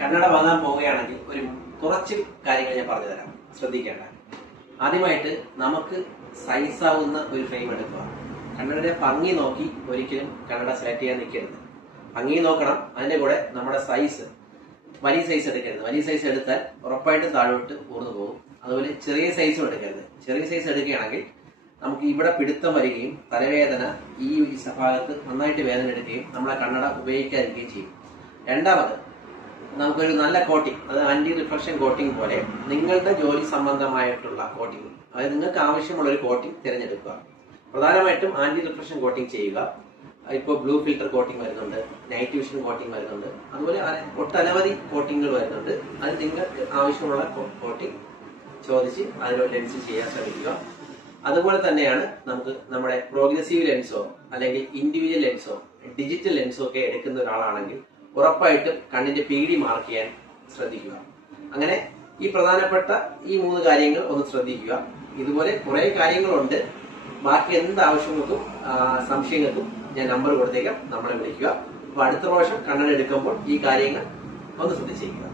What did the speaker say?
കണ്ണട വാങ്ങാൻ പോവുകയാണെങ്കിൽ കുറച്ച് കാര്യങ്ങൾ ഞാൻ പറഞ്ഞു തരാം, ശ്രദ്ധിക്കേണ്ട. ആദ്യമായിട്ട് നമുക്ക് സൈസാവുന്ന ഒരു ഫ്രെയിം എടുക്കുക. കണ്ണടയുടെ ഭംഗി നോക്കി ഒരിക്കലും കണ്ണട സെലക്ട് ചെയ്യാൻ നിൽക്കരുത്. ഭംഗി നോക്കണം, അതിന്റെ കൂടെ നമ്മുടെ സൈസ്, വലിയ സൈസ് എടുക്കരുത്. വലിയ സൈസ് എടുത്താൽ ഉറപ്പായിട്ടും താഴോട്ട് ഊർന്നു പോകും. അതുപോലെ ചെറിയ സൈസും എടുക്കരുത്. ചെറിയ സൈസ് എടുക്കുകയാണെങ്കിൽ നമുക്ക് ഇവിടെ പിടുത്തം വരികയും തലവേദന, ഈ ഭാഗത്ത് നന്നായിട്ട് വേദന എടുക്കുകയും നമ്മളെ കണ്ണട ഉപയോഗിക്കാതിരിക്കുകയും ചെയ്യും. രണ്ടാമത്, നമുക്കൊരു നല്ല കോട്ടിംഗ്, അത് ആന്റി റിഫ്ലക്ഷൻ കോട്ടിംഗ് പോലെ നിങ്ങളുടെ ജോലി സംബന്ധമായിട്ടുള്ള കോട്ടിംഗ്, അതായത് നിങ്ങൾക്ക് ആവശ്യമുള്ള ഒരു കോട്ടിംഗ് തിരഞ്ഞെടുക്കുക. പ്രധാനമായിട്ടും ആന്റി റിഫ്ലക്ഷൻ കോട്ടിംഗ് ചെയ്യുക. ഇപ്പോൾ ബ്ലൂ ഫിൽട്ടർ കോട്ടിംഗ് വരുന്നുണ്ട്, നൈറ്റ് വിഷൻ കോട്ടിംഗ് വരുന്നുണ്ട്, അതുപോലെ ഒട്ടനവധി കോട്ടിങ്ങുകൾ വരുന്നുണ്ട്. അത് നിങ്ങൾക്ക് ആവശ്യമുള്ള കോട്ടിംഗ് ചോദിച്ച് അതിലൊരു ലെൻസ് ചെയ്യാൻ ശ്രമിക്കുക. അതുപോലെ തന്നെയാണ് നമുക്ക് നമ്മുടെ പ്രോഗ്രസീവ് ലെൻസോ അല്ലെങ്കിൽ ഇൻഡിവിജ്വൽ ലെൻസോ ഡിജിറ്റൽ ലെൻസോ ഒക്കെ എടുക്കുന്ന ഒരാളാണെങ്കിൽ ഉറപ്പായിട്ടും കണ്ണിന്റെ പീഡി മാർക്ക് ചെയ്യാൻ ശ്രദ്ധിക്കുക. അങ്ങനെ ഈ പ്രധാനപ്പെട്ട ഈ 3 കാര്യങ്ങൾ ഒന്ന് ശ്രദ്ധിക്കുക. ഇതുപോലെ കുറെ കാര്യങ്ങളുണ്ട്. ബാക്കി എന്ത് ആവശ്യങ്ങൾക്കും സംശയങ്ങൾക്കും ഞാൻ നമ്പർ കൊടുത്തേക്കാം, നമ്മളെ വിളിക്കുക. അപ്പൊ അടുത്ത പ്രാവശ്യം കണ്ണട എടുക്കുമ്പോൾ ഈ കാര്യങ്ങൾ ഒന്ന് ശ്രദ്ധിച്ചേക്കുക.